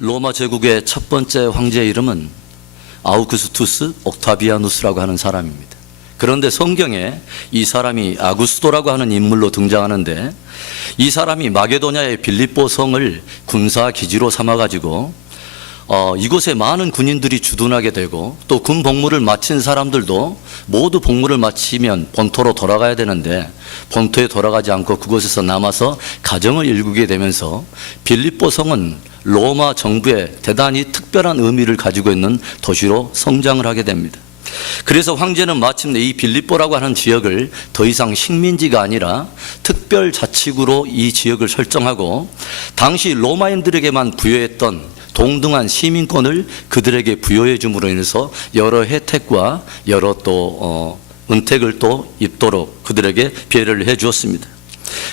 로마 제국의 첫 번째 황제의 이름은 아우구스투스 옥타비아누스라고 하는 사람입니다. 그런데 성경에 이 사람이 아구스도라고 하는 인물로 등장하는데, 이 사람이 마게도냐의 빌립보 성을 군사 기지로 삼아가지고 이곳에 많은 군인들이 주둔하게 되고, 또 군 복무를 마친 사람들도 모두 복무를 마치면 본토로 돌아가야 되는데 본토에 돌아가지 않고 그곳에서 남아서 가정을 일구게 되면서 빌립보 성은 로마 정부에 대단히 특별한 의미를 가지고 있는 도시로 성장을 하게 됩니다. 그래서 황제는 마침내 이 빌립보라고 하는 지역을 더 이상 식민지가 아니라 특별자치구로 이 지역을 설정하고, 당시 로마인들에게만 부여했던 동등한 시민권을 그들에게 부여해 줌으로 인해서 여러 혜택과 여러 또 은택을 또 입도록 그들에게 배려를 해 주었습니다.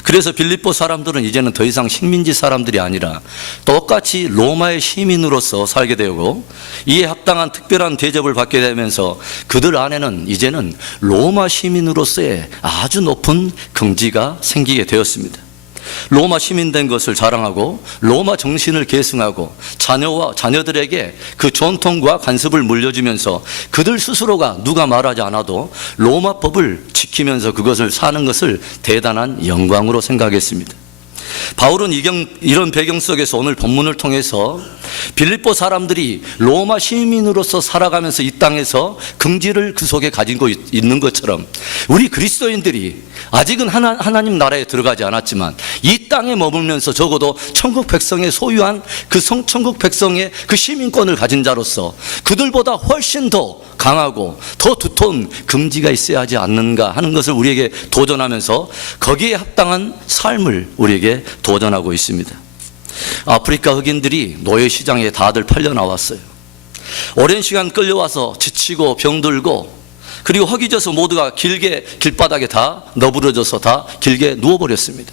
그래서 빌립보 사람들은 이제는 더 이상 식민지 사람들이 아니라 똑같이 로마의 시민으로서 살게 되고, 이에 합당한 특별한 대접을 받게 되면서 그들 안에는 이제는 로마 시민으로서의 아주 높은 긍지가 생기게 되었습니다. 로마 시민 된 것을 자랑하고 로마 정신을 계승하고 자녀들에게 그 전통과 관습을 물려주면서 그들 스스로가 누가 말하지 않아도 로마법을 지키면서 그것을 사는 것을 대단한 영광으로 생각했습니다. 바울은 이런 배경 속에서 오늘 본문을 통해서 빌립보 사람들이 로마 시민으로서 살아가면서 이 땅에서 긍지를 그 속에 가지고 있는 것처럼, 우리 그리스도인들이 아직은 하나님 나라에 들어가지 않았지만 이 땅에 머물면서 적어도 천국 백성의 소유한 그 천국 백성의 그 시민권을 가진 자로서 그들보다 훨씬 더 강하고 더 두터운 긍지가 있어야 하지 않는가 하는 것을 우리에게 도전하면서 거기에 합당한 삶을 우리에게 도전하고 있습니다. 아프리카 흑인들이 노예시장에 다들 팔려 나왔어요. 오랜 시간 끌려와서 지치고 병들고, 그리고 허기져서 모두가 길게 길바닥에 다 너부러져서 다 길게 누워버렸습니다.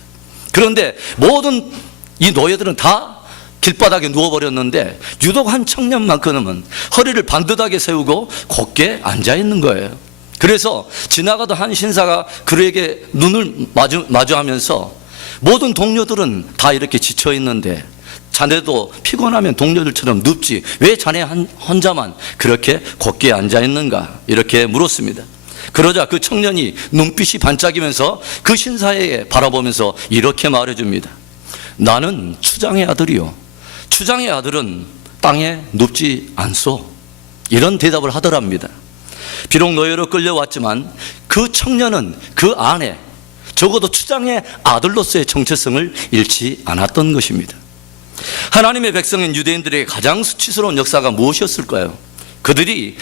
그런데 모든 이 노예들은 다 길바닥에 누워버렸는데 유독 한 청년만큼은 허리를 반듯하게 세우고 곧게 앉아있는 거예요. 그래서 지나가던 한 신사가 그에게 눈을 마주하면서, 모든 동료들은 다 이렇게 지쳐있는데 자네도 피곤하면 동료들처럼 눕지, 왜 자네 혼자만 그렇게 곧게 앉아있는가, 이렇게 물었습니다. 그러자 그 청년이 눈빛이 반짝이면서 그 신사에게 바라보면서 이렇게 말해줍니다. 나는 추장의 아들이요, 추장의 아들은 땅에 눕지 않소. 이런 대답을 하더랍니다. 비록 노예로 끌려왔지만 그 청년은 그 안에 적어도 추장의 아들로서의 정체성을 잃지 않았던 것입니다. 하나님의 백성인 유대인들에게 가장 수치스러운 역사가 무엇이었을까요? 그들이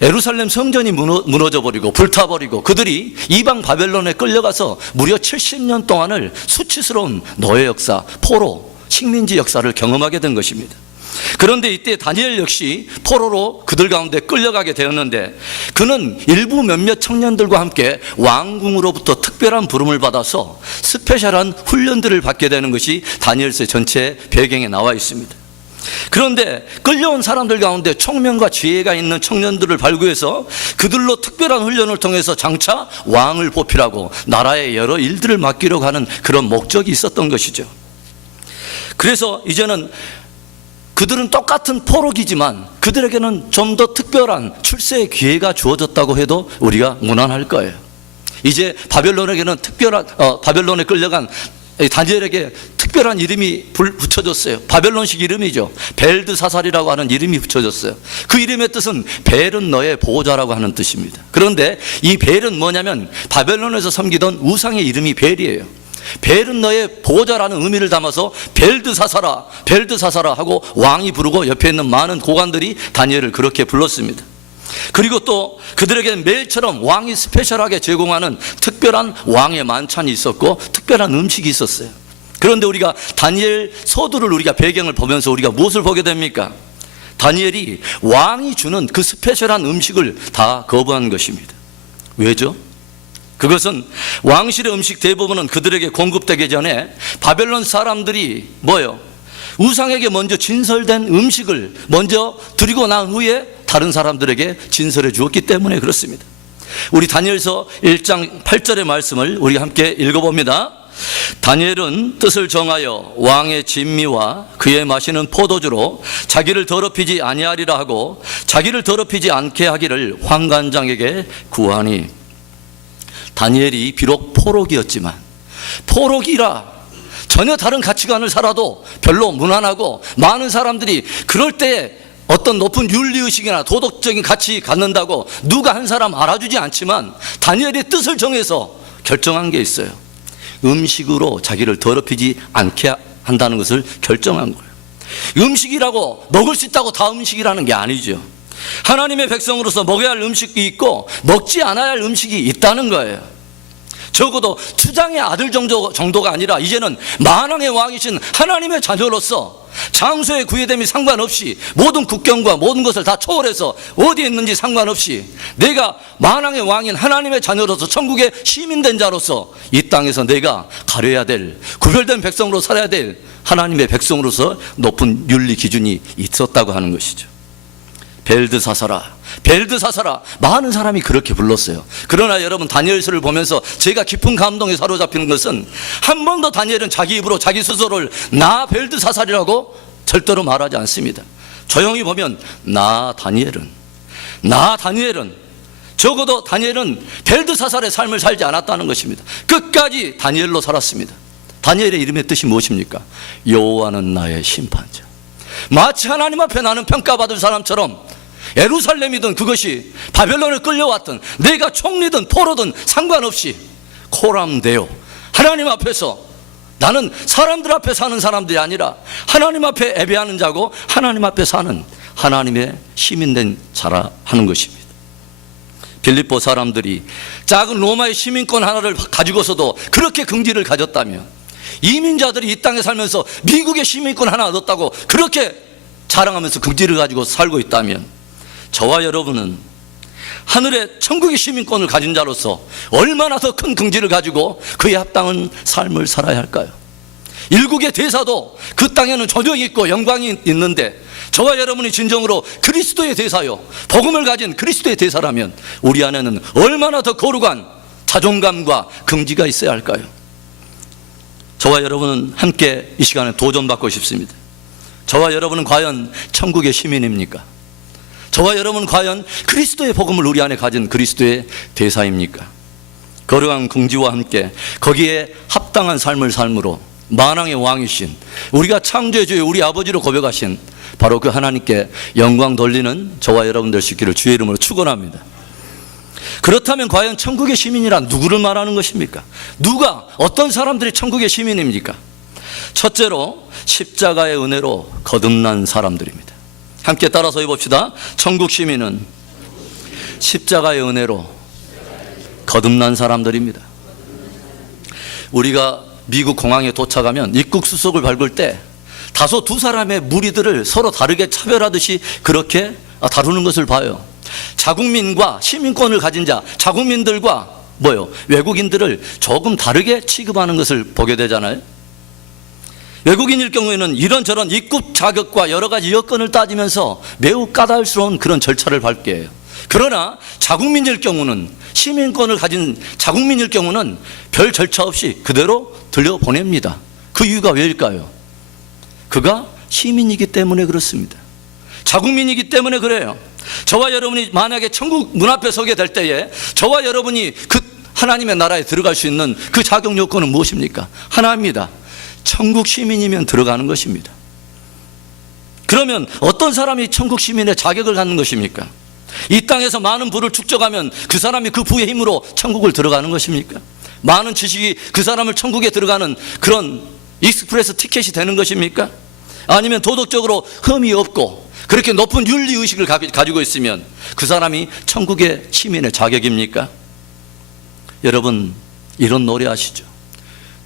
예루살렘 성전이 무너져버리고 불타버리고 그들이 이방 바벨론에 끌려가서 무려 70년 동안을 수치스러운 노예 역사, 포로, 식민지 역사를 경험하게 된 것입니다. 그런데 이때 다니엘 역시 포로로 그들 가운데 끌려가게 되었는데, 그는 일부 몇몇 청년들과 함께 왕궁으로부터 특별한 부름을 받아서 스페셜한 훈련들을 받게 되는 것이 다니엘서 전체 배경에 나와 있습니다. 그런데 끌려온 사람들 가운데 총명과 지혜가 있는 청년들을 발굴해서 그들로 특별한 훈련을 통해서 장차 왕을 보필하고 나라의 여러 일들을 맡기려고 하는 그런 목적이 있었던 것이죠. 그래서 이제는 그들은 똑같은 포로기지만 그들에게는 좀 더 특별한 출세의 기회가 주어졌다고 해도 우리가 무난할 거예요. 이제 바벨론에게는 바벨론에 끌려간 다니엘에게 특별한 이름이 붙여졌어요. 바벨론식 이름이죠. 벨드사살이라고 하는 이름이 붙여졌어요. 그 이름의 뜻은 벨은 너의 보호자라고 하는 뜻입니다. 그런데 이 벨은 뭐냐면 바벨론에서 섬기던 우상의 이름이 벨이에요. 벨은 너의 보호자라는 의미를 담아서 벨드사사라, 벨드사사라 하고 왕이 부르고 옆에 있는 많은 고관들이 다니엘을 그렇게 불렀습니다. 그리고 또 그들에게는 매일처럼 왕이 스페셜하게 제공하는 특별한 왕의 만찬이 있었고 특별한 음식이 있었어요. 그런데 우리가 다니엘 서두를 우리가 배경을 보면서 우리가 무엇을 보게 됩니까? 다니엘이 왕이 주는 그 스페셜한 음식을 다 거부한 것입니다. 왜죠? 그것은 왕실의 음식 대부분은 그들에게 공급되기 전에 바벨론 사람들이 뭐예요? 우상에게 먼저 진설된 음식을 먼저 드리고 난 후에 다른 사람들에게 진설해 주었기 때문에 그렇습니다. 우리 다니엘서 1장 8절의 말씀을 우리 함께 읽어봅니다. 다니엘은 뜻을 정하여 왕의 진미와 그의 마시는 포도주로 자기를 더럽히지 아니하리라 하고 자기를 더럽히지 않게 하기를 환관장에게 구하니, 다니엘이 비록 포록이었지만, 포록이라 전혀 다른 가치관을 살아도 별로 무난하고 많은 사람들이 그럴 때 어떤 높은 윤리의식이나 도덕적인 가치 갖는다고 누가 한 사람 알아주지 않지만, 다니엘이 뜻을 정해서 결정한 게 있어요. 음식으로 자기를 더럽히지 않게 한다는 것을 결정한 거예요. 음식이라고 먹을 수 있다고 다 음식이라는 게 아니죠. 하나님의 백성으로서 먹어야 할 음식이 있고 먹지 않아야 할 음식이 있다는 거예요. 적어도 투장의 아들 정도가 아니라 이제는 만왕의 왕이신 하나님의 자녀로서 장소의 구애됨이 상관없이 모든 국경과 모든 것을 다 초월해서 어디에 있는지 상관없이 내가 만왕의 왕인 하나님의 자녀로서 천국의 시민된 자로서 이 땅에서 내가 가려야 될, 구별된 백성으로 살아야 될 하나님의 백성으로서 높은 윤리 기준이 있었다고 하는 것이죠. 벨드사사라, 벨드사사라, 많은 사람이 그렇게 불렀어요. 그러나 여러분, 다니엘서를 보면서 제가 깊은 감동에 사로잡히는 것은 한 번도 다니엘은 자기 입으로 자기 스스로를 나 벨드사살이라고 절대로 말하지 않습니다. 조용히 보면 나 다니엘은 적어도 다니엘은 벨드사살의 삶을 살지 않았다는 것입니다. 끝까지 다니엘로 살았습니다. 다니엘의 이름의 뜻이 무엇입니까? 여호와는 나의 심판자. 마치 하나님 앞에 나는 평가받을 사람처럼 예루살렘이든 그것이 바벨론을 끌려왔든 내가 총리든 포로든 상관없이 코람데오, 하나님 앞에서 나는 사람들 앞에 사는 사람들이 아니라 하나님 앞에 예배하는 자고 하나님 앞에 사는 하나님의 시민된 자라 하는 것입니다. 빌립보 사람들이 작은 로마의 시민권 하나를 가지고서도 그렇게 긍지를 가졌다면, 이민자들이 이 땅에 살면서 미국의 시민권 하나 얻었다고 그렇게 자랑하면서 긍지를 가지고 살고 있다면, 저와 여러분은 하늘의 천국의 시민권을 가진 자로서 얼마나 더 큰 긍지를 가지고 그에 합당한 삶을 살아야 할까요? 일국의 대사도 그 땅에는 조정이 있고 영광이 있는데, 저와 여러분이 진정으로 그리스도의 대사요, 복음을 가진 그리스도의 대사라면 우리 안에는 얼마나 더 거룩한 자존감과 긍지가 있어야 할까요? 저와 여러분은 함께 이 시간에 도전받고 싶습니다. 저와 여러분은 과연 천국의 시민입니까? 저와 여러분은 과연 그리스도의 복음을 우리 안에 가진 그리스도의 대사입니까? 거룩한 긍지와 함께 거기에 합당한 삶을 삶으로 만왕의 왕이신, 우리가 창조의 주의 우리 아버지로 고백하신 바로 그 하나님께 영광 돌리는 저와 여러분 될 수 있기를 주의 이름으로 축원합니다. 그렇다면 과연 천국의 시민이란 누구를 말하는 것입니까? 누가, 어떤 사람들이 천국의 시민입니까? 첫째로 십자가의 은혜로 거듭난 사람들입니다. 함께 따라서 해봅시다. 천국 시민은 십자가의 은혜로 거듭난 사람들입니다. 우리가 미국 공항에 도착하면 입국 수속을 밟을 때 다소 두 사람의 무리들을 서로 다르게 차별하듯이 그렇게 다루는 것을 봐요. 자국민과 시민권을 가진 자, 자국민들과 외국인들을 조금 다르게 취급하는 것을 보게 되잖아요. 외국인일 경우에는 이런저런 입국 자격과 여러 가지 여건을 따지면서 매우 까다로운 그런 절차를 밟게 해요. 그러나 자국민일 경우는, 시민권을 가진 자국민일 경우는 별 절차 없이 그대로 들려보냅니다. 그 이유가 왜일까요? 그가 시민이기 때문에 그렇습니다. 자국민이기 때문에 그래요. 저와 여러분이 만약에 천국 문 앞에 서게 될 때에 저와 여러분이 그 하나님의 나라에 들어갈 수 있는 그 자격 요건은 무엇입니까? 하나입니다. 천국 시민이면 들어가는 것입니다. 그러면 어떤 사람이 천국 시민의 자격을 갖는 것입니까? 이 땅에서 많은 부를 축적하면 그 사람이 그 부의 힘으로 천국을 들어가는 것입니까? 많은 지식이 그 사람을 천국에 들어가는 그런 익스프레스 티켓이 되는 것입니까? 아니면 도덕적으로 흠이 없고 그렇게 높은 윤리의식을 가지고 있으면 그 사람이 천국의 시민의 자격입니까? 여러분, 이런 노래 아시죠?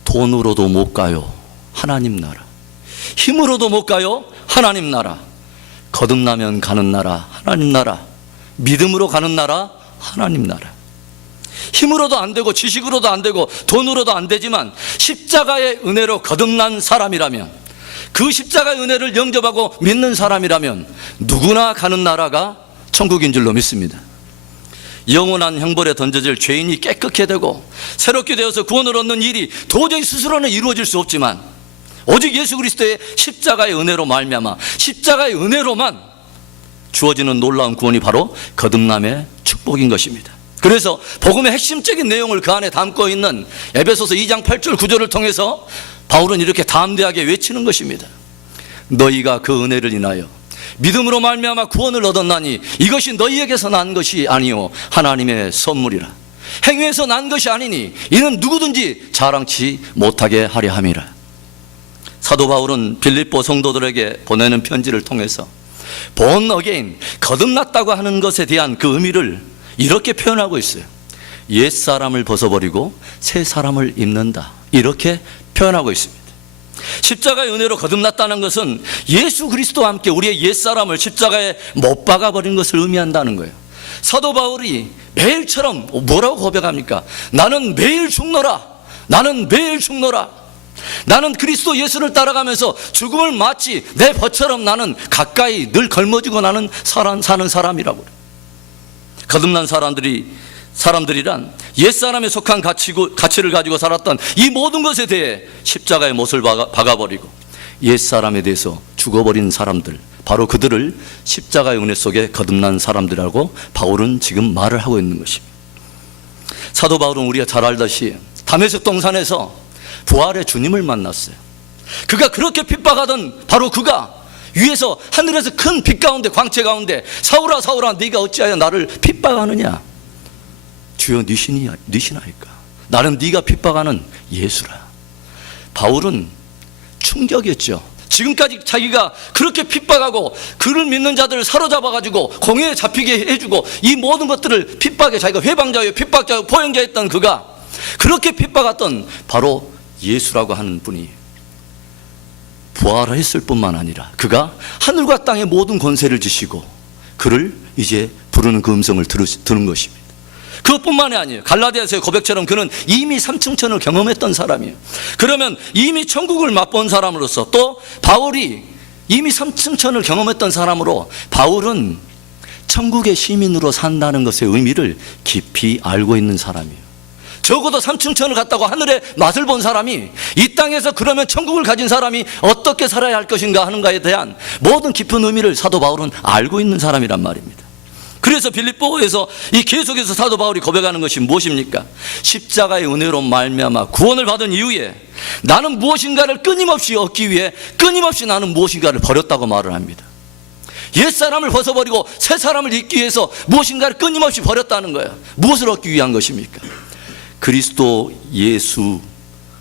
돈으로도 못 가요, 하나님 나라. 힘으로도 못 가요, 하나님 나라. 거듭나면 가는 나라, 하나님 나라. 믿음으로 가는 나라, 하나님 나라. 힘으로도 안 되고 지식으로도 안 되고 돈으로도 안 되지만 십자가의 은혜로 거듭난 사람이라면, 그 십자가의 은혜를 영접하고 믿는 사람이라면 누구나 가는 나라가 천국인 줄로 믿습니다. 영원한 형벌에 던져질 죄인이 깨끗게 되고 새롭게 되어서 구원을 얻는 일이 도저히 스스로는 이루어질 수 없지만 오직 예수 그리스도의 십자가의 은혜로 말미암아 십자가의 은혜로만 주어지는 놀라운 구원이 바로 거듭남의 축복인 것입니다. 그래서 복음의 핵심적인 내용을 그 안에 담고 있는 에베소서 2장 8절 9절을 통해서 바울은 이렇게 담대하게 외치는 것입니다. 너희가 그 은혜를 인하여 믿음으로 말미암아 구원을 얻었나니 이것이 너희에게서 난 것이 아니요 하나님의 선물이라. 행위에서 난 것이 아니니 이는 누구든지 자랑치 못하게 하려 함이라. 사도 바울은 빌립보 성도들에게 보내는 편지를 통해서 born again, 거듭났다고 하는 것에 대한 그 의미를 이렇게 표현하고 있어요. 옛사람을 벗어버리고 새 사람을 입는다, 이렇게 표현하고 있습니다. 십자가의 은혜로 거듭났다는 것은 예수 그리스도와 함께 우리의 옛사람을 십자가에 못 박아버린 것을 의미한다는 거예요. 사도 바울이 매일처럼 뭐라고 고백합니까? 나는 매일 죽노라, 나는 매일 죽노라. 나는 그리스도 예수를 따라가면서 죽음을 마치 내 벗처럼 나는 가까이 늘 걸머지고 나는 사는 사람이라고 그래요. 거듭난 사람들이란 옛사람에 속한 가치를 가지고 살았던 이 모든 것에 대해 십자가의 못을 박아버리고 옛사람에 대해서 죽어버린 사람들, 바로 그들을 십자가의 은혜 속에 거듭난 사람들이라고 바울은 지금 말을 하고 있는 것입니다. 사도 바울은 우리가 잘 알다시피 다메섹 동산에서 부활의 주님을 만났어요. 그가 그렇게 핍박하던 바로 그가 위에서 하늘에서 큰 빛 가운데 광채 가운데 사울아 사울아 네가 어찌하여 나를 핍박하느냐. 주여 니시나이까. 나는 네가 핍박하는 예수라. 바울은 충격이었죠. 지금까지 자기가 그렇게 핍박하고 그를 믿는 자들을 사로잡아가지고 공회에 잡히게 해주고 이 모든 것들을 핍박에 자기가 회방자요 핍박자요 포용자였던 그가 그렇게 핍박했던 바로 예수라고 하는 분이 부활을 했을 뿐만 아니라 그가 하늘과 땅의 모든 권세를 지시고 그를 이제 부르는 그 음성을 들은 것입니다. 그것뿐만이 아니에요. 갈라디아서의 고백처럼 그는 이미 삼층천을 경험했던 사람이에요. 그러면 이미 천국을 맛본 사람으로서 또 바울이 이미 삼층천을 경험했던 사람으로 바울은 천국의 시민으로 산다는 것의 의미를 깊이 알고 있는 사람이에요. 적어도 삼층천을 갔다고 하늘의 맛을 본 사람이 이 땅에서 그러면 천국을 가진 사람이 어떻게 살아야 할 것인가 하는가에 대한 모든 깊은 의미를 사도 바울은 알고 있는 사람이란 말입니다. 그래서 빌립보에서 이 계속해서 사도 바울이 고백하는 것이 무엇입니까? 십자가의 은혜로 말미암아 구원을 받은 이후에 나는 무엇인가를 끊임없이 얻기 위해 끊임없이 나는 무엇인가를 버렸다고 말을 합니다. 옛사람을 벗어버리고 새 사람을 입기 위해서 무엇인가를 끊임없이 버렸다는 거예요. 무엇을 얻기 위한 것입니까? 그리스도 예수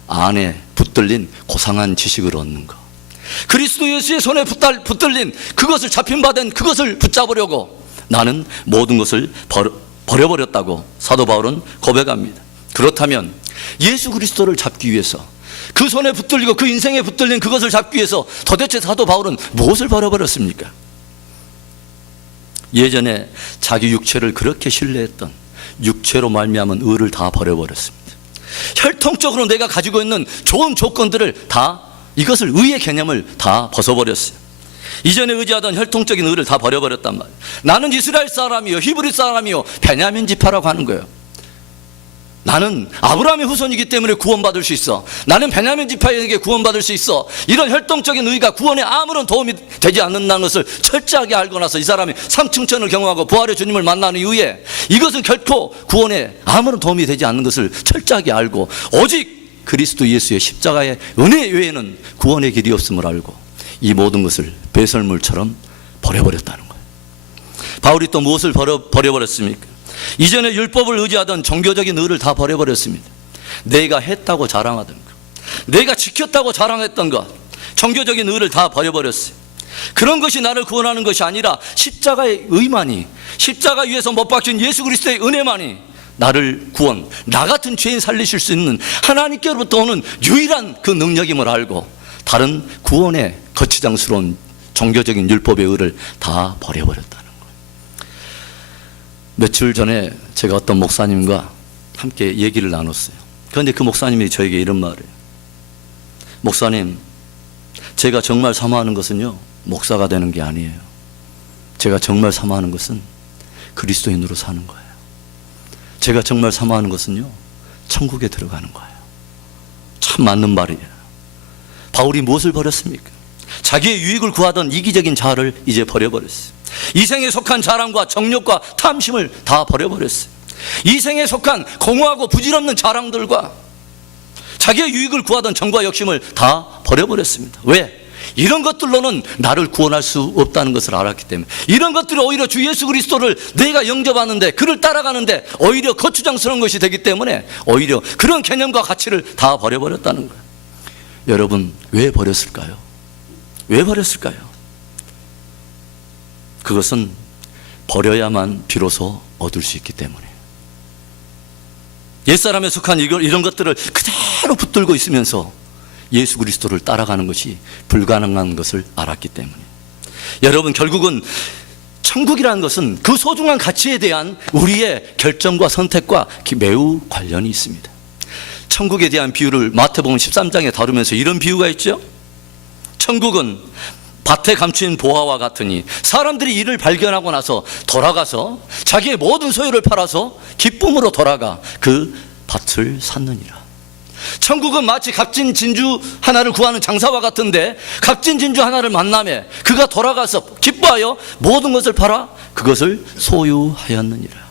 안에 붙들린 고상한 지식을 얻는 것, 그리스도 예수의 손에 붙들린 그것을 잡힌 바 된 그것을 붙잡으려고 나는 모든 것을 버려버렸다고 사도 바울은 고백합니다. 그렇다면 예수 그리스도를 잡기 위해서 그 손에 붙들리고 그 인생에 붙들린 그것을 잡기 위해서 도대체 사도 바울은 무엇을 버려버렸습니까? 예전에 자기 육체를 그렇게 신뢰했던 육체로 말미암은 의를 다 버려버렸습니다. 혈통적으로 내가 가지고 있는 좋은 조건들을 다 이것을 의의 개념을 다 벗어버렸어요. 이전에 의지하던 혈통적인 의를 다 버려버렸단 말이에요. 나는 이스라엘 사람이요 히브리 사람이요 베냐민 지파라고 하는 거예요. 나는 아브라함의 후손이기 때문에 구원받을 수 있어. 나는 베냐민 지파에게 구원받을 수 있어. 이런 혈통적인 의가 구원에 아무런 도움이 되지 않는다는 것을 철저하게 알고 나서 이 사람이 삼층천을 경험하고 부활의 주님을 만난 이후에 이것은 결코 구원에 아무런 도움이 되지 않는 것을 철저하게 알고 오직 그리스도 예수의 십자가의 은혜 외에는 구원의 길이 없음을 알고 이 모든 것을 배설물처럼 버려버렸다는 거예요. 바울이 또 무엇을 버려버렸습니까? 이전에 율법을 의지하던 종교적인 의를 다 버려버렸습니다. 내가 했다고 자랑하던 것, 내가 지켰다고 자랑했던 것, 종교적인 의를 다 버려버렸어요. 그런 것이 나를 구원하는 것이 아니라 십자가의 의만이, 십자가 위에서 못 박힌 예수 그리스도의 은혜만이 나를 구원, 나 같은 죄인 살리실 수 있는 하나님께로부터 오는 유일한 그 능력임을 알고 다른 구원의 거치장스러운 종교적인 율법의 의를 다 버려버렸다는 거예요. 며칠 전에 제가 어떤 목사님과 함께 얘기를 나눴어요. 그런데 그 목사님이 저에게 이런 말을 해요. 목사님, 제가 정말 사모하는 것은요 목사가 되는 게 아니에요. 제가 정말 사모하는 것은 그리스도인으로 사는 거예요. 제가 정말 사모하는 것은요, 천국에 들어가는 거예요. 참 맞는 말이에요. 바울이 무엇을 버렸습니까? 자기의 유익을 구하던 이기적인 자아를 이제 버려버렸어요. 이생에 속한 자랑과 정욕과 탐심을 다 버려버렸어요. 이생에 속한 공허하고 부질없는 자랑들과 자기의 유익을 구하던 정과 욕심을 다 버려버렸습니다. 왜? 이런 것들로는 나를 구원할 수 없다는 것을 알았기 때문에. 이런 것들이 오히려 주 예수 그리스도를 내가 영접하는데, 그를 따라가는데 오히려 거추장스러운 것이 되기 때문에 오히려 그런 개념과 가치를 다 버려버렸다는 거예요. 여러분, 왜 버렸을까요? 왜 버렸을까요? 그것은 버려야만 비로소 얻을 수 있기 때문에. 옛사람에 속한 이런 것들을 그대로 붙들고 있으면서 예수 그리스도를 따라가는 것이 불가능한 것을 알았기 때문에. 여러분, 결국은 천국이라는 것은 그 소중한 가치에 대한 우리의 결정과 선택과 매우 관련이 있습니다. 천국에 대한 비유를 마태복음 13장에 다루면서 이런 비유가 있죠. 천국은 밭에 감춘 보화와 같으니 사람들이 이를 발견하고 나서 돌아가서 자기의 모든 소유를 팔아서 기쁨으로 돌아가 그 밭을 샀느니라. 천국은 마치 값진 진주 하나를 구하는 장사와 같은데, 값진 진주 하나를 만나매 그가 돌아가서 기뻐하여 모든 것을 팔아 그것을 소유하였느니라.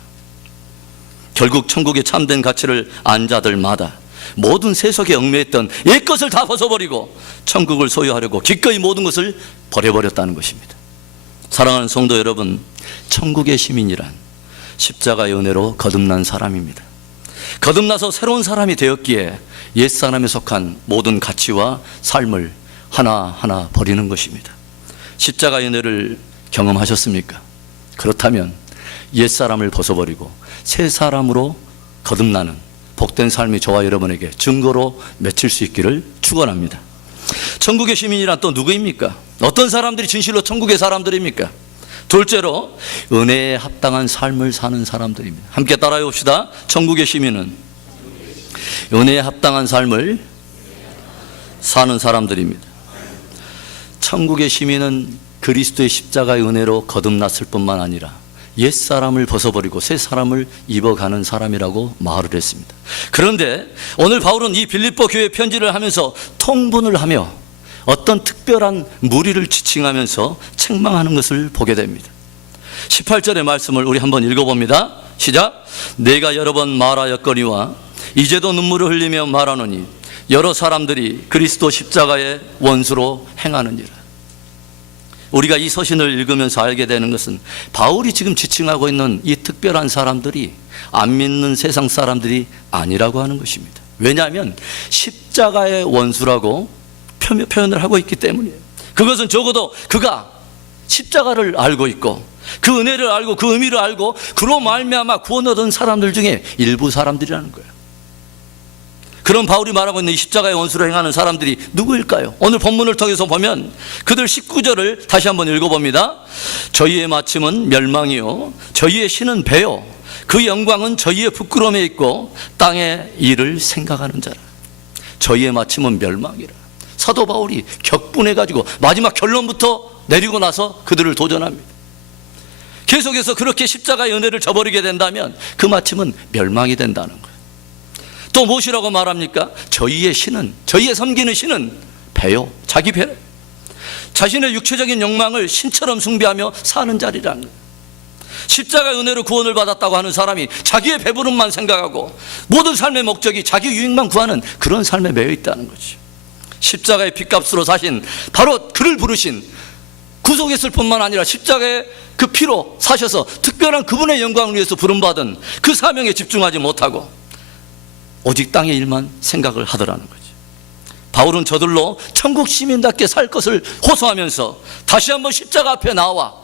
결국 천국의 참된 가치를 안 자들마다 모든 세속에 얽매였던 옛것을 다 벗어버리고 천국을 소유하려고 기꺼이 모든 것을 버려버렸다는 것입니다. 사랑하는 성도 여러분, 천국의 시민이란 십자가의 은혜로 거듭난 사람입니다. 거듭나서 새로운 사람이 되었기에 옛사람에 속한 모든 가치와 삶을 하나하나 버리는 것입니다. 십자가의 은혜를 경험하셨습니까? 그렇다면 옛사람을 벗어버리고 새 사람으로 거듭나는 복된 삶이 저와 여러분에게 증거로 맺힐 수 있기를 축원합니다. 천국의 시민이란 또 누구입니까? 어떤 사람들이 진실로 천국의 사람들입니까? 둘째로 은혜에 합당한 삶을 사는 사람들입니다. 함께 따라해 봅시다. 천국의 시민은 은혜에 합당한 삶을 사는 사람들입니다. 천국의 시민은 그리스도의 십자가의 은혜로 거듭났을 뿐만 아니라 옛사람을 벗어버리고 새 사람을 입어가는 사람이라고 말을 했습니다. 그런데 오늘 바울은 이 빌립보 교회 편지를 하면서 통분을 하며 어떤 특별한 무리를 지칭하면서 책망하는 것을 보게 됩니다. 18절의 말씀을 우리 한번 읽어봅니다. 시작. 내가 여러 번 말하였거니와 이제도 눈물을 흘리며 말하노니 여러 사람들이 그리스도 십자가의 원수로 행하느니라. 우리가 이 서신을 읽으면서 알게 되는 것은 바울이 지금 지칭하고 있는 이 특별한 사람들이 안 믿는 세상 사람들이 아니라고 하는 것입니다. 왜냐하면 십자가의 원수라고 표현을 하고 있기 때문이에요. 그것은 적어도 그가 십자가를 알고 있고 그 은혜를 알고 그 의미를 알고 그로 말미암아 구원 얻은 사람들 중에 일부 사람들이라는 거예요. 그런 바울이 말하고 있는 이 십자가의 원수로 행하는 사람들이 누구일까요? 오늘 본문을 통해서 보면 그들 19절을 다시 한번 읽어봅니다. 저희의 마침은 멸망이요 저희의 신은 배요 그 영광은 저희의 부끄러움에 있고 땅의 일을 생각하는 자라. 저희의 마침은 멸망이라. 사도 바울이 격분해가지고 마지막 결론부터 내리고 나서 그들을 도전합니다. 계속해서 그렇게 십자가의 은혜를 저버리게 된다면 그 마침은 멸망이 된다는 거예요. 또 무엇이라고 말합니까? 저희의 신은, 저희의 섬기는 신은 배요, 자기 배래. 자신의 육체적인 욕망을 신처럼 숭배하며 사는 자리라는 거예요. 십자가의 은혜로 구원을 받았다고 하는 사람이 자기의 배부름만 생각하고 모든 삶의 목적이 자기 유익만 구하는 그런 삶에 매여 있다는 거죠. 십자가의 핏값으로 사신 바로 그를 부르신 구속했을 뿐만 아니라 십자가의 그 피로 사셔서 특별한 그분의 영광을 위해서 부름받은 그 사명에 집중하지 못하고 오직 땅의 일만 생각을 하더라는 거죠. 바울은 저들로 천국 시민답게 살 것을 호소하면서 다시 한번 십자가 앞에 나와서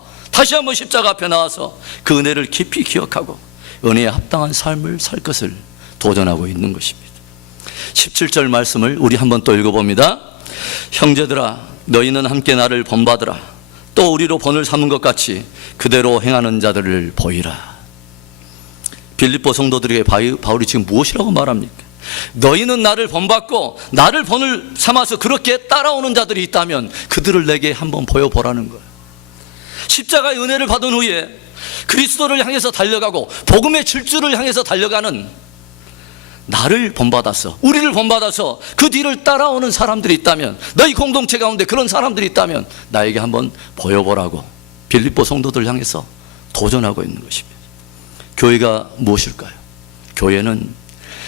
그 은혜를 깊이 기억하고 은혜에 합당한 삶을 살 것을 도전하고 있는 것입니다. 17절 말씀을 우리 한번 또 읽어봅니다. 형제들아 너희는 함께 나를 본받으라. 또 우리로 본을 삼은 것 같이 그대로 행하는 자들을 보이라. 빌립보 성도들에게 바울이 지금 무엇이라고 말합니까? 너희는 나를 본받고 나를 본을 삼아서 그렇게 따라오는 자들이 있다면 그들을 내게 한번 보여보라는 거예요. 십자가의 은혜를 받은 후에 그리스도를 향해서 달려가고 복음의 질주를 향해서 달려가는 나를 본받아서, 우리를 본받아서 그 뒤를 따라오는 사람들이 있다면, 너희 공동체 가운데 그런 사람들이 있다면 나에게 한번 보여보라고 빌립보 성도들 향해서 도전하고 있는 것입니다. 교회가 무엇일까요? 교회는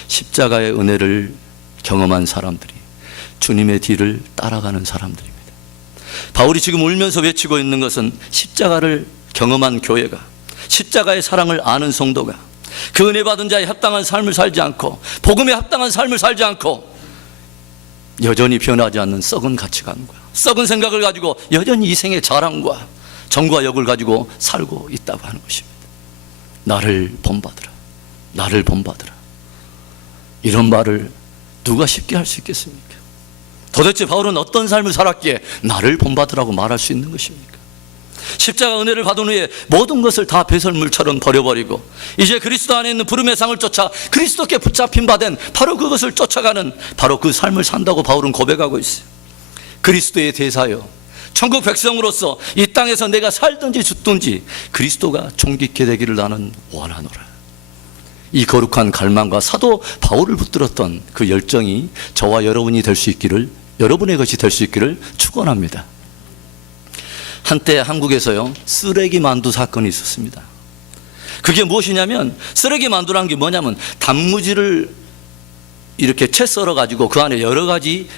십자가의 은혜를 경험한 사람들이 주님의 뒤를 따라가는 사람들입니다. 바울이 지금 울면서 외치고 있는 것은 십자가를 경험한 교회가, 십자가의 사랑을 아는 성도가 그 은혜 받은 자에 합당한 삶을 살지 않고, 복음에 합당한 삶을 살지 않고 여전히 변하지 않는 썩은 가치관과 썩은 생각을 가지고 여전히 이 생의 자랑과 정과 역을 가지고 살고 있다고 하는 것입니다. 나를 본받으라, 나를 본받으라. 이런 말을 누가 쉽게 할 수 있겠습니까? 도대체 바울은 어떤 삶을 살았기에 나를 본받으라고 말할 수 있는 것입니까? 십자가 은혜를 받은 후에 모든 것을 다 배설물처럼 버려버리고 이제 그리스도 안에 있는 부름의 상을 쫓아 그리스도께 붙잡힌 바 된 바로 그것을 쫓아가는 바로 그 삶을 산다고 바울은 고백하고 있어요. 그리스도의 대사여, 천국 백성으로서 이 땅에서 내가 살든지 죽든지 그리스도가 존귀케 되기를 나는 원하노라. 이 거룩한 갈망과 사도 바울을 붙들었던 그 열정이 저와 여러분이 될 수 있기를, 여러분의 것이 될 수 있기를 축원합니다. 한때 한국에서요, 쓰레기 만두 사건이 있었습니다. 그게 무엇이냐면, 쓰레기 만두라는 게 뭐냐면 단무지를 이렇게 채 썰어 가지고 그 안에 여러 가지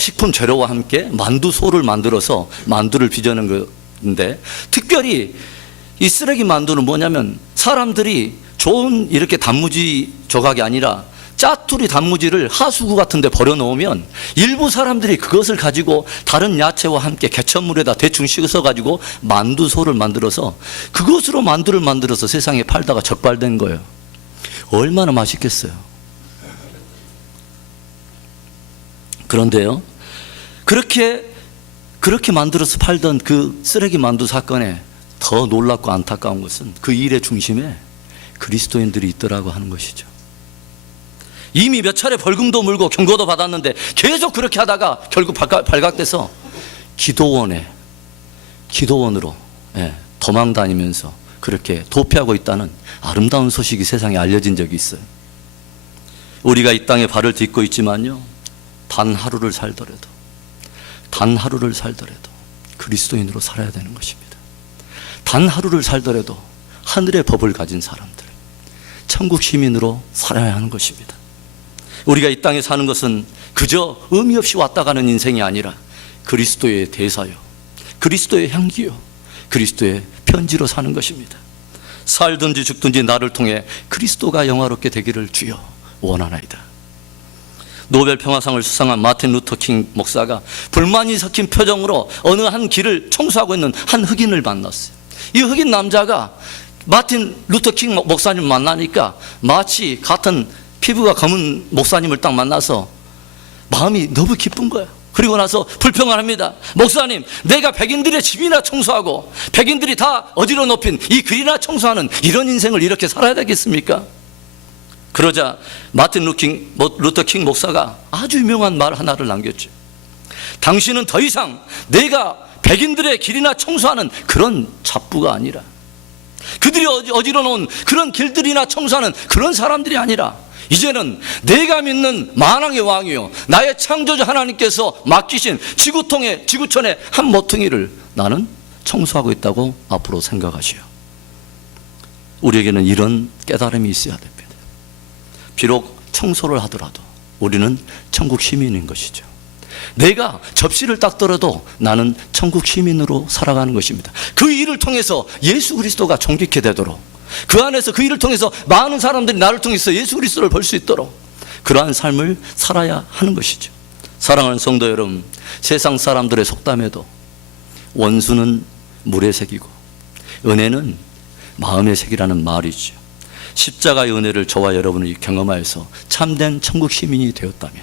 식품 재료와 함께 만두소를 만들어서 만두를 빚어낸 건데, 특별히 이 쓰레기 만두는 뭐냐면 사람들이 좋은 이렇게 단무지 조각이 아니라 짜투리 단무지를 하수구 같은 데 버려놓으면 일부 사람들이 그것을 가지고 다른 야채와 함께 개천물에다 대충 씻어 가지고 만두소를 만들어서 그것으로 만두를 만들어서 세상에 팔다가 적발된 거예요. 얼마나 맛있겠어요. 그런데요, 그렇게 만들어서 팔던 그 쓰레기 만두 사건에 더 놀랍고 안타까운 것은 그 일의 중심에 그리스도인들이 있더라고 하는 것이죠. 이미 몇 차례 벌금도 물고 경고도 받았는데 계속 그렇게 하다가 결국 발각돼서 기도원으로 도망 다니면서 그렇게 도피하고 있다는 아름다운 소식이 세상에 알려진 적이 있어요. 우리가 이 땅에 발을 딛고 있지만요, 단 하루를 살더라도 그리스도인으로 살아야 되는 것입니다. 단 하루를 살더라도 하늘의 법을 가진 사람들, 천국 시민으로 살아야 하는 것입니다. 우리가 이 땅에 사는 것은 그저 의미 없이 왔다 가는 인생이 아니라 그리스도의 대사요, 그리스도의 향기요, 그리스도의 편지로 사는 것입니다. 살든지 죽든지 나를 통해 그리스도가 영화롭게 되기를 주여 원하나이다. 노벨 평화상을 수상한 마틴 루터 킹 목사가 불만이 섞인 표정으로 어느 한 길을 청소하고 있는 한 흑인을 만났어요. 이 흑인 남자가 마틴 루터 킹 목사님을 만나니까 마치 같은 피부가 검은 목사님을 딱 만나서 마음이 너무 기쁜 거야. 그리고 나서 불평을 합니다. 목사님, 내가 백인들의 집이나 청소하고 백인들이 다 어디로 높인 이 길이나 청소하는 이런 인생을 이렇게 살아야 되겠습니까? 그러자 마틴 루터 킹 목사가 아주 유명한 말 하나를 남겼죠. 당신은 더 이상 내가 백인들의 길이나 청소하는 그런 잡부가 아니라, 그들이 어디로 놓은 그런 길들이나 청소하는 그런 사람들이 아니라, 이제는 내가 믿는 만왕의 왕이요, 나의 창조주 하나님께서 맡기신 지구촌의 한 모퉁이를 나는 청소하고 있다고 앞으로 생각하시오. 우리에게는 이런 깨달음이 있어야 됩니다. 비록 청소를 하더라도 우리는 천국 시민인 것이죠. 내가 접시를 닦더라도 나는 천국 시민으로 살아가는 것입니다. 그 일을 통해서 예수 그리스도가 존귀케 되도록, 그 안에서 그 일을 통해서 많은 사람들이 나를 통해서 예수 그리스도를 볼 수 있도록 그러한 삶을 살아야 하는 것이죠. 사랑하는 성도 여러분, 세상 사람들의 속담에도 원수는 물의 색이고 은혜는 마음의 색이라는 말이죠. 십자가의 은혜를 저와 여러분이 경험하여서 참된 천국 시민이 되었다면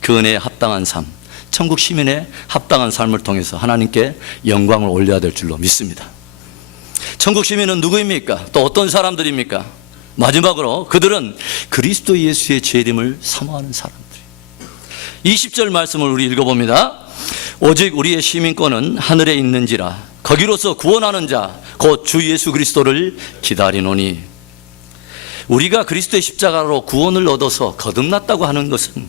그 은혜에 합당한 삶, 천국 시민의 합당한 삶을 통해서 하나님께 영광을 올려야 될 줄로 믿습니다. 천국 시민은 누구입니까? 또 어떤 사람들입니까? 마지막으로 그들은 그리스도 예수의 재림을 사모하는 사람들. 20절 말씀을 우리 읽어봅니다. 오직 우리의 시민권은 하늘에 있는지라 거기로서 구원하는 자 곧 주 예수 그리스도를 기다리노니. 우리가 그리스도의 십자가로 구원을 얻어서 거듭났다고 하는 것은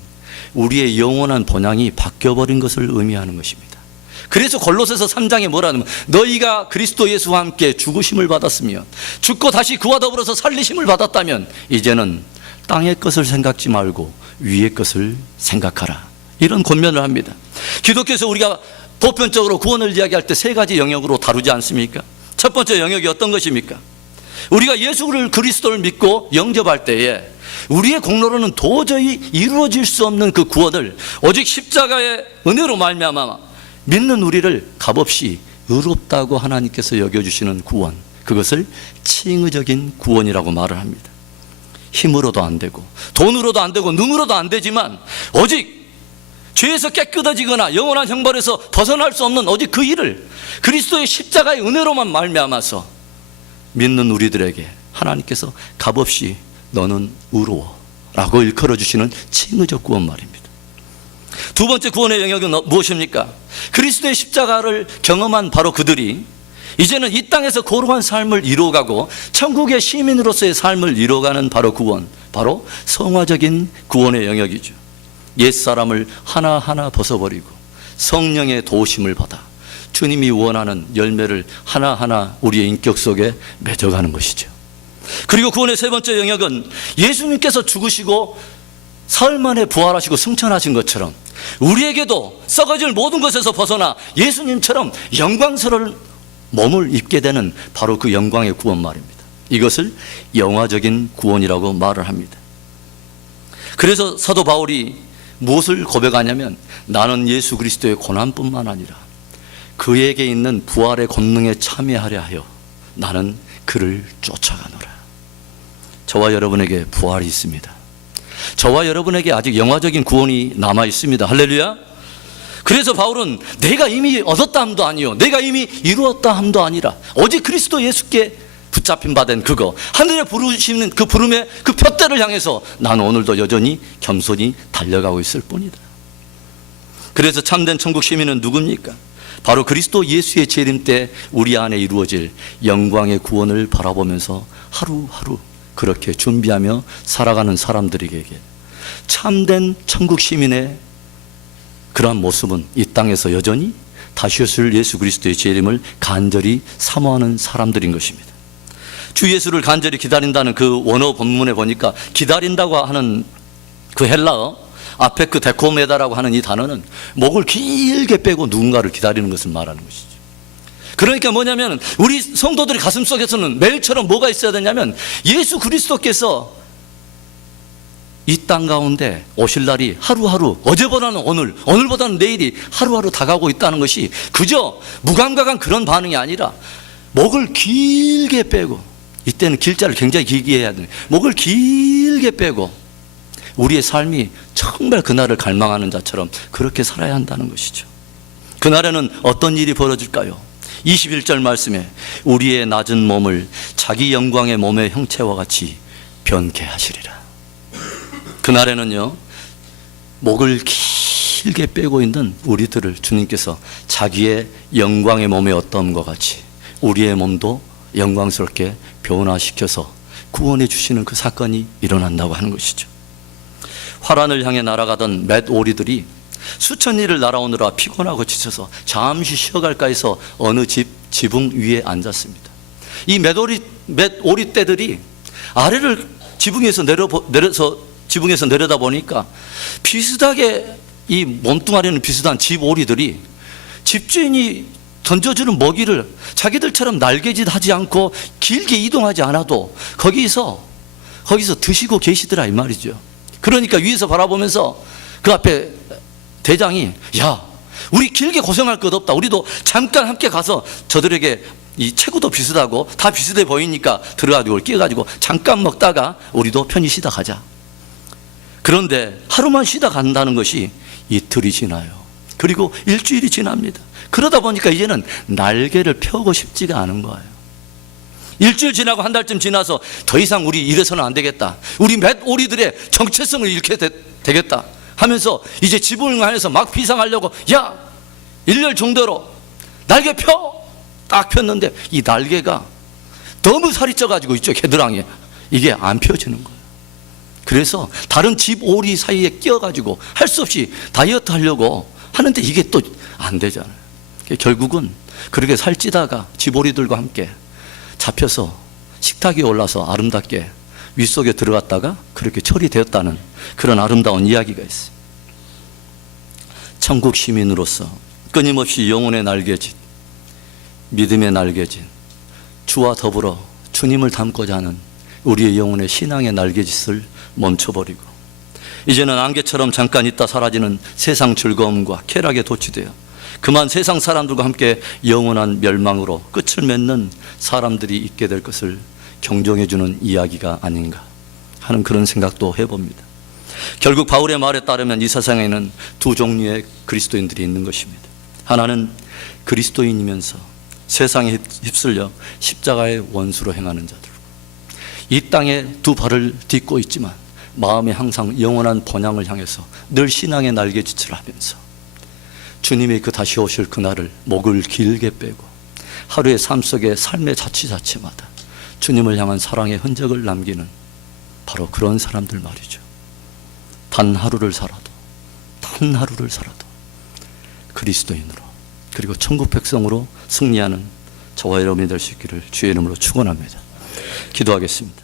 우리의 영원한 본향이 바뀌어버린 것을 의미하는 것입니다. 그래서 골로새서 3장에 뭐라냐면 너희가 그리스도 예수와 함께 죽으심을 받았으면 죽고 다시 그와 더불어서 살리심을 받았다면 이제는 땅의 것을 생각지 말고 위의 것을 생각하라, 이런 권면을 합니다. 기독교에서 우리가 보편적으로 구원을 이야기할 때 세 가지 영역으로 다루지 않습니까? 첫 번째 영역이 어떤 것입니까? 우리가 예수를 그리스도를 믿고 영접할 때에 우리의 공로로는 도저히 이루어질 수 없는 그 구원을 오직 십자가의 은혜로 말미암아 믿는 우리를 값없이 의롭다고 하나님께서 여겨주시는 구원, 그것을 칭의적인 구원이라고 말을 합니다. 힘으로도 안 되고 돈으로도 안 되고 눈으로도 안 되지만 오직 죄에서 깨끗해지거나 영원한 형벌에서 벗어날 수 없는 오직 그 일을 그리스도의 십자가의 은혜로만 말미암아서 믿는 우리들에게 하나님께서 값없이 너는 의로워 라고 일컬어 주시는 칭의적 구원 말입니다. 두 번째 구원의 영역은 무엇입니까? 그리스도의 십자가를 경험한 바로 그들이 이제는 이 땅에서 거룩한 삶을 이루어가고 천국의 시민으로서의 삶을 이루어가는 바로 구원, 바로 성화적인 구원의 영역이죠. 옛사람을 하나하나 벗어버리고 성령의 도우심을 받아 주님이 원하는 열매를 하나하나 우리의 인격 속에 맺어가는 것이죠. 그리고 구원의 세 번째 영역은 예수님께서 죽으시고 사흘 만에 부활하시고 승천하신 것처럼 우리에게도 썩어질 모든 것에서 벗어나 예수님처럼 영광스러운 몸을 입게 되는 바로 그 영광의 구원 말입니다. 이것을 영화적인 구원이라고 말을 합니다. 그래서 사도 바울이 무엇을 고백하냐면 나는 예수 그리스도의 고난뿐만 아니라 그에게 있는 부활의 권능에 참여하려 하여 나는 그를 쫓아가노라. 저와 여러분에게 부활이 있습니다. 저와 여러분에게 아직 영화적인 구원이 남아 있습니다. 할렐루야. 그래서 바울은 내가 이미 얻었다 함도 아니요 내가 이미 이루었다 함도 아니라 오직 그리스도 예수께 붙잡힌 바 된 그거, 하늘에 부르시는 그 부름의 그 표대를 향해서 나는 오늘도 여전히 겸손히 달려가고 있을 뿐이다. 그래서 참된 천국 시민은 누굽니까? 바로 그리스도 예수의 재림 때 우리 안에 이루어질 영광의 구원을 바라보면서 하루하루 그렇게 준비하며 살아가는 사람들에게 참된 천국 시민의 그러한 모습은 이 땅에서 여전히 다시 오실 예수 그리스도의 재림을 간절히 사모하는 사람들인 것입니다. 주 예수를 간절히 기다린다는 그 원어 본문에 보니까 기다린다고 하는 그 헬라어 앞에 그 데코메다라고 하는 이 단어는 목을 길게 빼고 누군가를 기다리는 것을 말하는 것이죠. 그러니까 뭐냐면 우리 성도들의 가슴 속에서는 매일처럼 뭐가 있어야 되냐면 예수 그리스도께서 이 땅 가운데 오실 날이 하루하루 어제보다는 오늘, 오늘보다는 내일이 하루하루 다가오고 있다는 것이 그저 무감각한 그런 반응이 아니라 목을 길게 빼고, 이때는 길자를 굉장히 길게 해야 돼요. 목을 길게 빼고 우리의 삶이 정말 그날을 갈망하는 자처럼 그렇게 살아야 한다는 것이죠. 그날에는 어떤 일이 벌어질까요? 21절 말씀에 우리의 낮은 몸을 자기 영광의 몸의 형체와 같이 변케 하시리라. 그날에는요, 목을 길게 빼고 있는 우리들을 주님께서 자기의 영광의 몸의 어떠함과 같이 우리의 몸도 영광스럽게 변화시켜서 구원해 주시는 그 사건이 일어난다고 하는 것이죠. 화란을 향해 날아가던 맷 오리들이 수천 리를 날아오느라 피곤하고 지쳐서 잠시 쉬어갈까 해서 어느 지붕 위에 앉았습니다. 이 맷 오리 떼들이 아래를 지붕에서 내려다 보니까 비슷하게 이 몸뚱아리는 비슷한 집 오리들이 집주인이 던져주는 먹이를 자기들처럼 날개짓 하지 않고 길게 이동하지 않아도 거기서 드시고 계시더라 이 말이죠. 그러니까 위에서 바라보면서 그 앞에 대장이 야, 우리 길게 고생할 것 없다. 우리도 잠깐 함께 가서 저들에게 이 체구도 비슷하고 다 비슷해 보이니까 들어가지고 끼어가지고 잠깐 먹다가 우리도 편히 쉬다 가자. 그런데 하루만 쉬다 간다는 것이 이틀이 지나요. 그리고 일주일이 지납니다. 그러다 보니까 이제는 날개를 펴고 싶지가 않은 거예요. 일주일 지나고 한 달쯤 지나서 더 이상 우리 이래서는 안 되겠다. 우리 맷 오리들의 정체성을 잃게 되겠다 하면서 이제 지붕을 향해서 막 비상하려고 야, 일렬 중대로 날개 펴! 딱 폈는데 이 날개가 너무 살이 쪄가지고 이쪽 겨드랑이에 이게 안 펴지는 거예요. 그래서 다른 집 오리 사이에 끼어가지고 할 수 없이 다이어트 하려고 하는데 이게 또 안 되잖아요. 결국은 그렇게 살찌다가 집 오리들과 함께 잡혀서 식탁에 올라서 아름답게 윗속에 들어갔다가 그렇게 처리되었다는 그런 아름다운 이야기가 있어요. 천국 시민으로서 끊임없이 영혼의 날개짓, 믿음의 날개짓, 주와 더불어 주님을 닮고자 하는 우리의 영혼의 신앙의 날개짓을 멈춰버리고 이제는 안개처럼 잠깐 있다 사라지는 세상 즐거움과 쾌락에 도취되어 그만 세상 사람들과 함께 영원한 멸망으로 끝을 맺는 사람들이 있게 될 것을 경종해주는 이야기가 아닌가 하는 그런 생각도 해봅니다. 결국 바울의 말에 따르면 이 세상에는 두 종류의 그리스도인들이 있는 것입니다. 하나는 그리스도인이면서 세상에 휩쓸려 십자가의 원수로 행하는 자들고, 이 땅에 두 발을 딛고 있지만 마음에 항상 영원한 본향을 향해서 늘 신앙의 날개짓을 하면서 주님의 그 다시 오실 그날을 목을 길게 빼고 하루의 삶 속의 삶의 자치자치마다 주님을 향한 사랑의 흔적을 남기는 바로 그런 사람들 말이죠. 단 하루를 살아도 그리스도인으로 그리고 천국 백성으로 승리하는 저와 여러분이 될 수 있기를 주의 이름으로 축원합니다. 기도하겠습니다.